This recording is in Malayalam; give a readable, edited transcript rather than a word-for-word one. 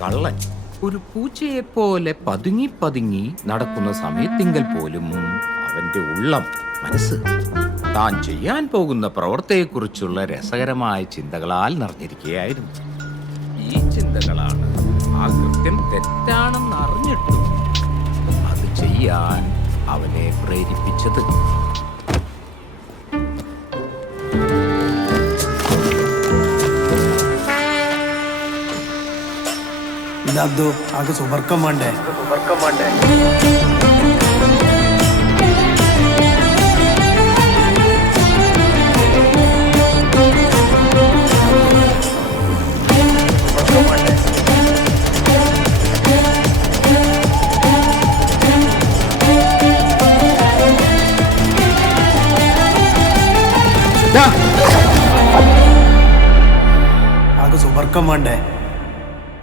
കള്ളൻ ഒരു പൂച്ചയെപ്പോലെ പതുങ്ങി പതുങ്ങി നടക്കുന്ന സമയത്തിങ്കൽ പോലും അവന്റെ ഉള്ളം, മനസ്സ് താൻ ചെയ്യാൻ പോകുന്ന പ്രവൃത്തിയെക്കുറിച്ചുള്ള രസകരമായ ചിന്തകളാൽ നിറഞ്ഞിരിക്കുകയായിരുന്നു. ഈ ചിന്തകളാണ് ആ കൃത്യം തെറ്റാണെന്ന് അറിഞ്ഞിട്ടും അത് ചെയ്യാൻ അവനെ പ്രേരിപ്പിച്ചത്. ഇതോ ആകെ സുബർക്കം വേണ്ടേ? ആകെ സുബർക്കം വേണ്ടേ?